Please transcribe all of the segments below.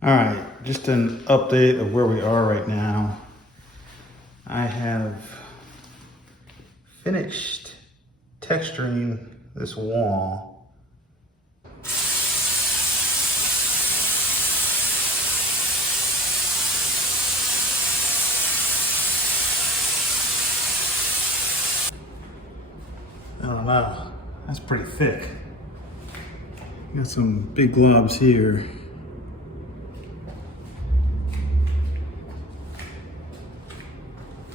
All right, just an update of where we are right now. I have finished texturing this wall. I don't know, that's pretty thick. Got some big globs here.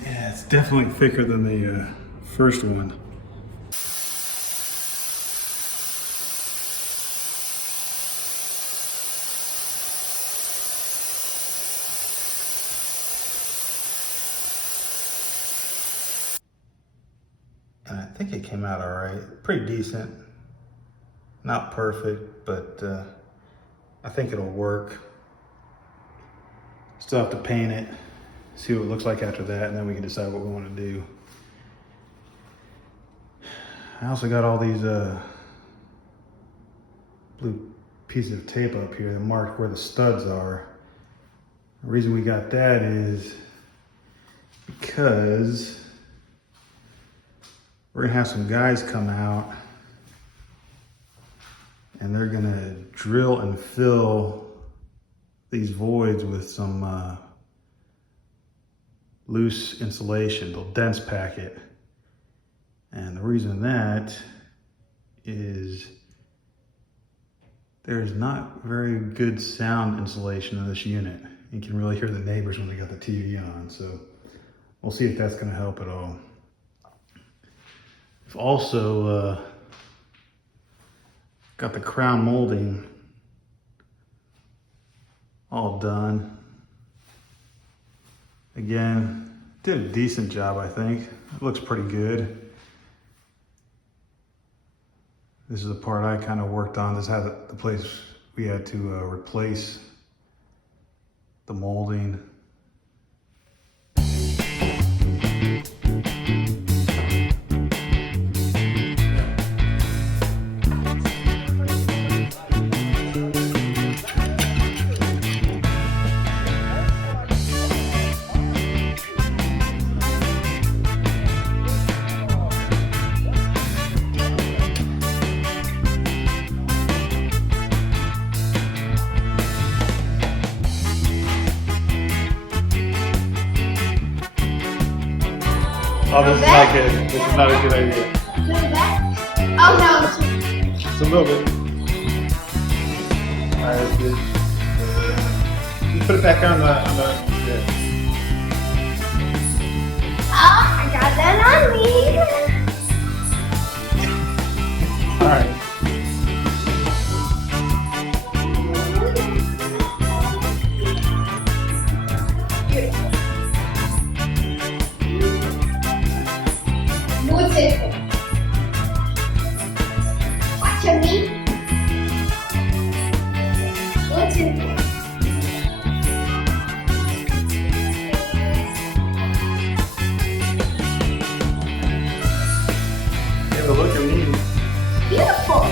Yeah, it's definitely thicker than the first one. And I think it came out all right, pretty decent. Not perfect, but I think it'll work. Still have to paint it, see what it looks like after that, and then we can decide what we want to do. I also got all these blue pieces of tape up here that mark where the studs are. The reason we got that is because we're gonna have some guys come out and they're gonna drill and fill these voids with some loose insulation. They'll dense pack it. And the reason that is there's not very good sound insulation in this unit. You can really hear the neighbors when they got the TV on. So we'll see if that's gonna help at all. I've also got the crown molding all done. Again, did a decent job, I think. It looks pretty good. This is the part I kind of worked on. This had the place we had to replace the molding. Oh, this is not good. This is not a good idea. Oh no. Just a little bit. Alright, that's good. Just put it back on the yeah. Oh, I got that on me. Alright. Watch me. What's it? Yeah, but look at me. Beautiful.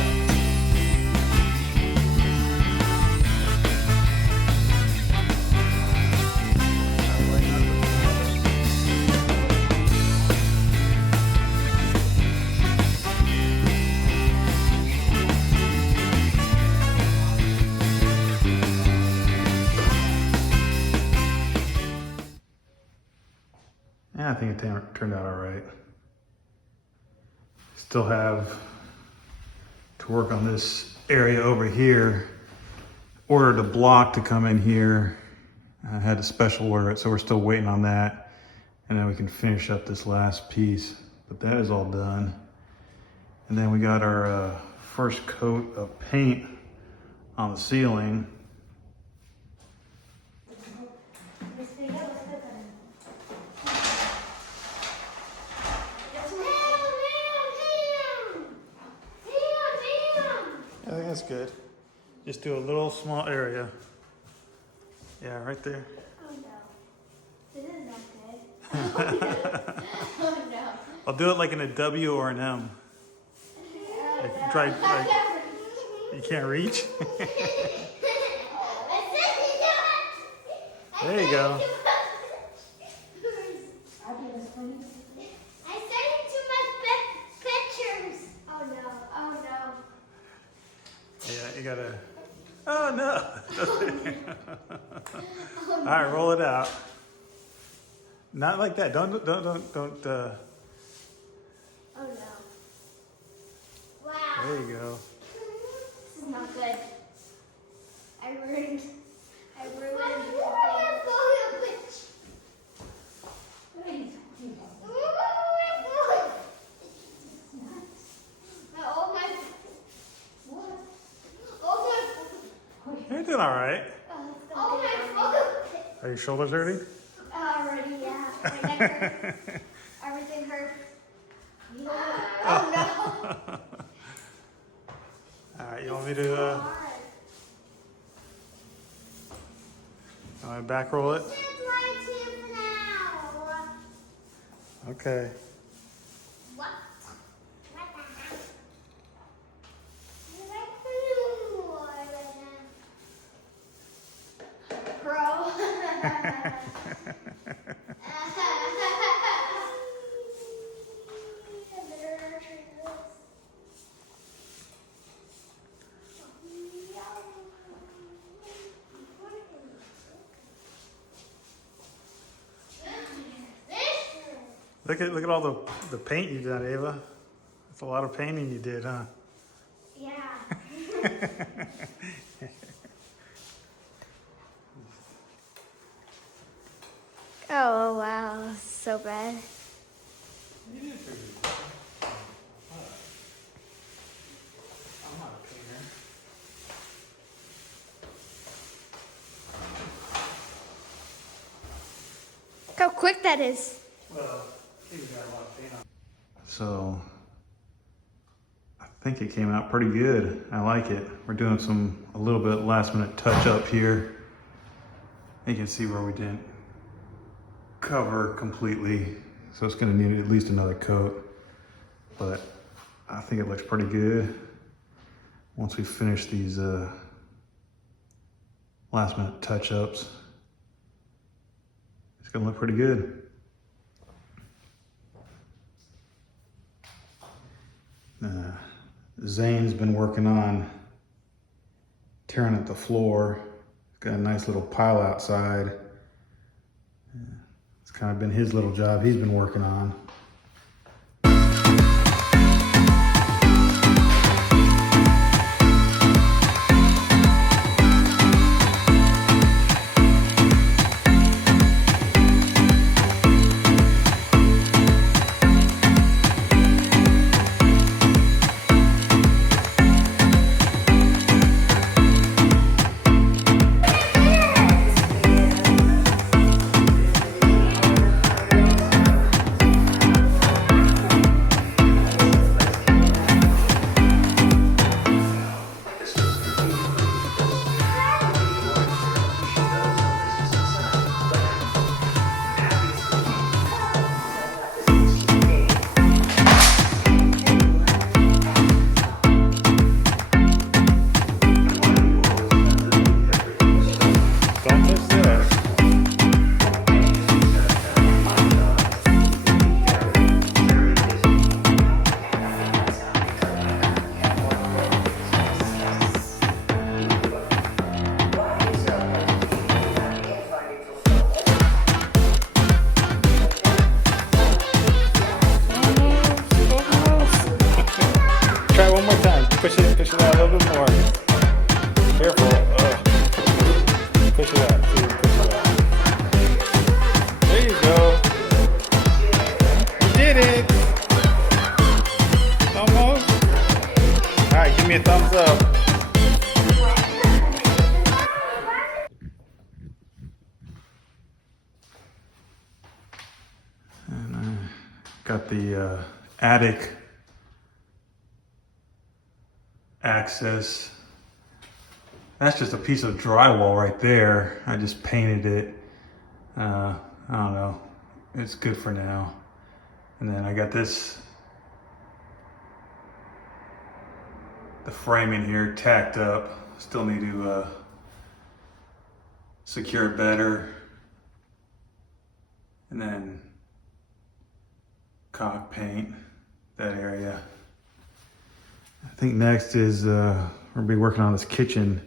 Yeah, I think it turned out all right. Still have to work on this area over here. Ordered a block to come in here. I had to special order it, so we're still waiting on that. And then we can finish up this last piece. But that is all done. And then we got our first coat of paint on the ceiling. I think that's good. Just do a little small area. Yeah, right there. Oh no. This is not good. Oh no. I'll do it like in a W or an M. Try, you can't reach? There you go. I sent too much pictures. Oh no, oh no. Yeah, you gotta. Oh no. All right, roll it out. Not like that. Don't. Oh no. Wow. There you go. This is not good. I ruined. You're doing all right. Oh my Are your shoulders hurting? Already, yeah. My neck hurts. Everything hurts. Oh no. All right, you want me to? Want me to back roll it? Okay. What? What the heck? Pro. Look at all the paint you've done, Ava. That's a lot of painting you did, huh? Yeah. Oh wow, so bad. You did pretty good. I'm not a painter. Look how quick that is. Well, you got a lot of paint on. So, I think it came out pretty good. I like it. We're doing a little bit last minute touch up here. You can see where we didn't cover completely. So it's gonna need at least another coat. But I think it looks pretty good. Once we finish these last minute touch ups, it's gonna look pretty good. Zane's been working on tearing up the floor. Got a nice little pile outside. It's kind of been his little job he's been working on. Push it out a little bit more. Careful. Push it out. See, push it out. There you go. You did it. Almost. All right, give me a thumbs up. And I got the attic access. That's just a piece of drywall right there. I just painted it. I don't know. It's good for now. And then I got this, the framing here tacked up. Still need to secure it better. And then caulk paint that area. I think next is we're gonna be working on this kitchen.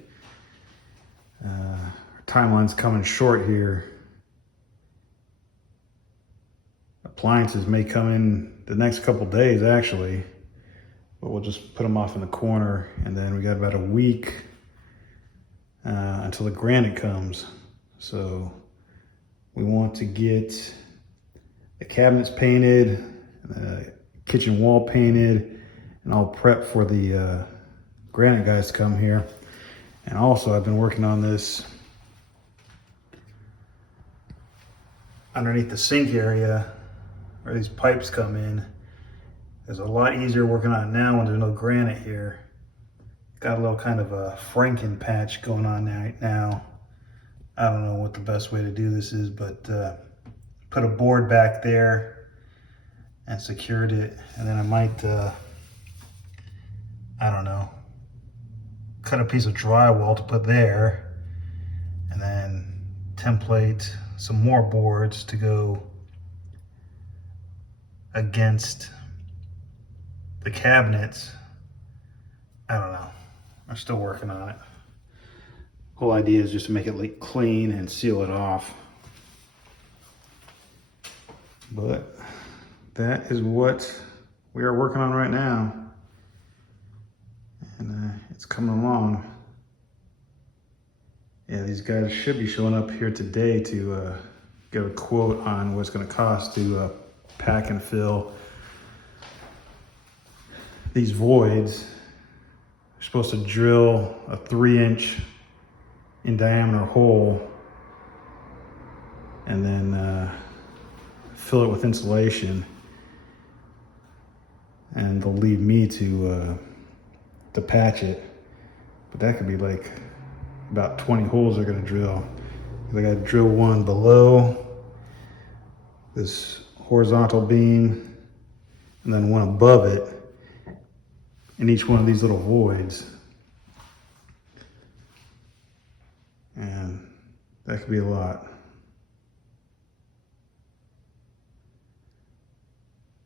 Our timeline's coming short here. Appliances may come in the next couple days actually, but we'll just put them off in the corner, and then we got about a week until the granite comes. So we want to get the cabinets painted, the kitchen wall painted, and all prep for the granite guys to come here. And also I've been working on this underneath the sink area where these pipes come in. It's a lot easier working on it now when there's no granite here. Got a little kind of a Franken patch going on right now. I don't know what the best way to do this is, but put a board back there and secured it. And then I might, I don't know, cut a piece of drywall to put there, and then template some more boards to go against the cabinets. I don't know. I'm still working on it. Whole idea is just to make it clean and seal it off. But that is what we are working on right now. And it's coming along. Yeah, these guys should be showing up here today to get a quote on what it's going to cost to pack and fill these voids. You're supposed to drill a 3-inch in diameter hole and then fill it with insulation, and they'll leave me to patch it. But that could be like about 20 holes they're gonna drill. I gotta drill one below this horizontal beam and then one above it in each one of these little voids. And that could be a lot.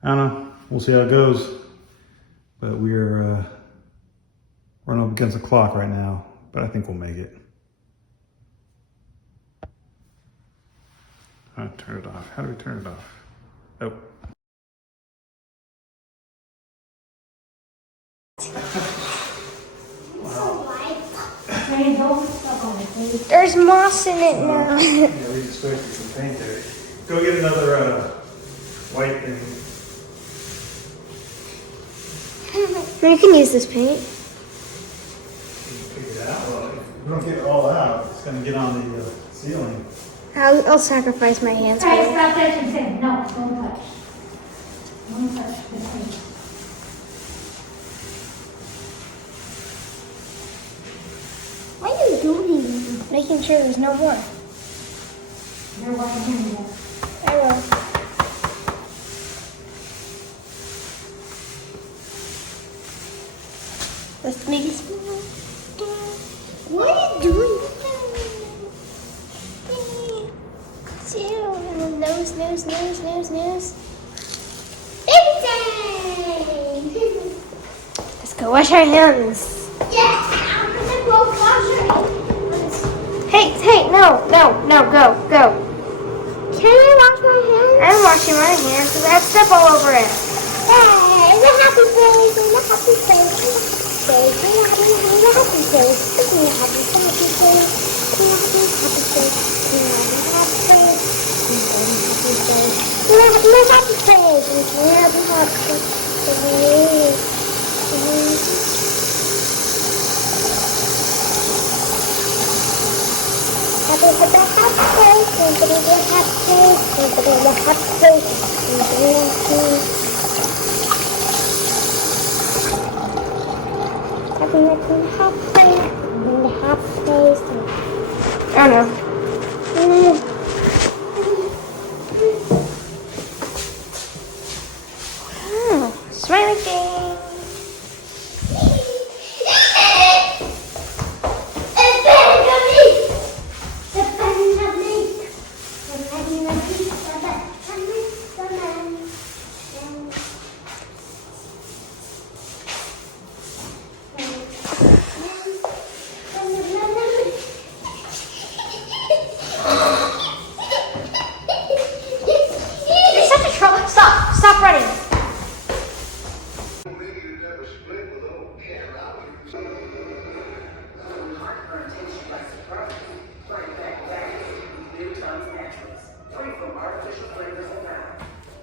I don't know, we'll see how it goes. But we're running up against the clock right now, but I think we'll make it. I'll turn it off. How do we turn it off? Oh. There's moss in it now. Yeah, we just wasted some paint there. Go get another white thing. You can use this paint. Figure it out. Well, if we don't get it all out, it's going to get on the ceiling. I'll sacrifice my hands. Hey, stop touching Zane. No, don't touch. Don't touch the paint. What are you doing? Making sure there's no more. You're washing hands again. I will. Let's make it small. What are you doing? Nose. Let's go wash our hands. Yes, I'm gonna go wash your hands. Hey, no, go. Can I wash my hands? I'm washing my hands because I have stuff all over it. Hey, we're happy place. We're happy place. We're happy place. We're happy place. Oh no. Smiley thing. You're such a troll. Stop. Stop running.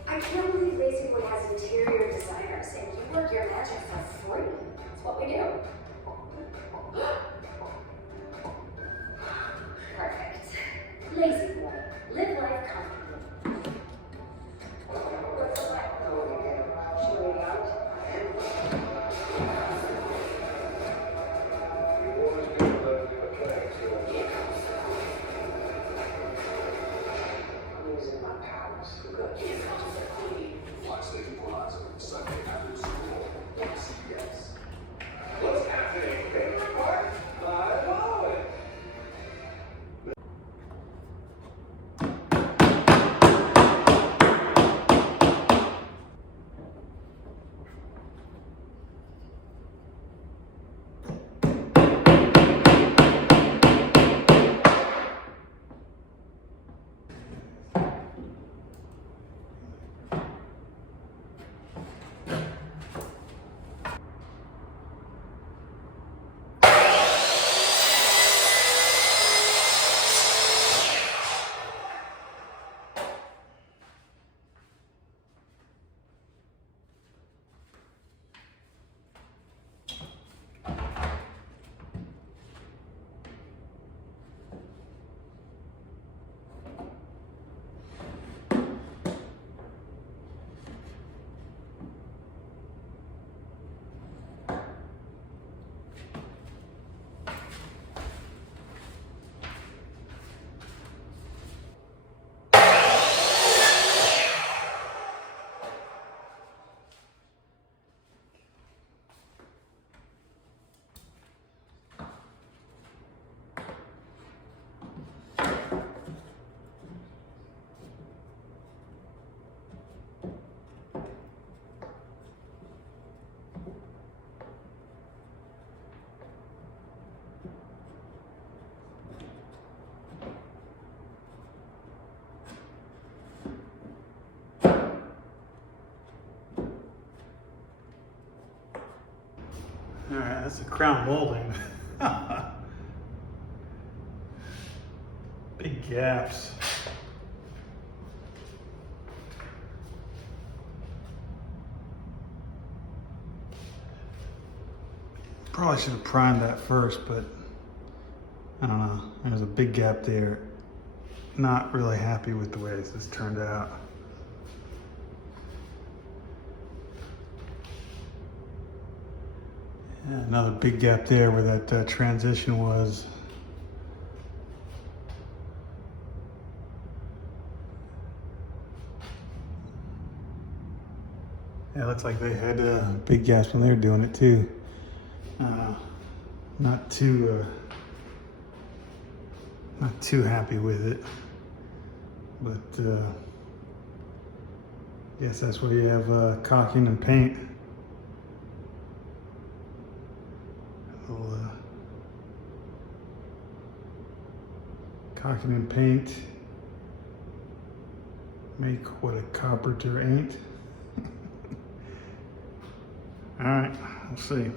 I can't believe basically has interior designers and you work your magic for free. That's what we do. Perfect. Lazy boy. Live life comfortably. Should we out? I'm using my powers for good. Watch the Equalizer Sunday after school on CBS. What's happening, favorite part? I love it. All right, that's a crown molding. Big gaps. Probably should have primed that first, but I don't know. There's a big gap there. Not really happy with the way this has turned out. Yeah, another big gap there where that transition was. Yeah, it looks like they had big gaps when they were doing it too. Not too happy with it, but guess that's where you have caulking and paint. Caulking and paint make what a carpenter ain't. All right, we'll see.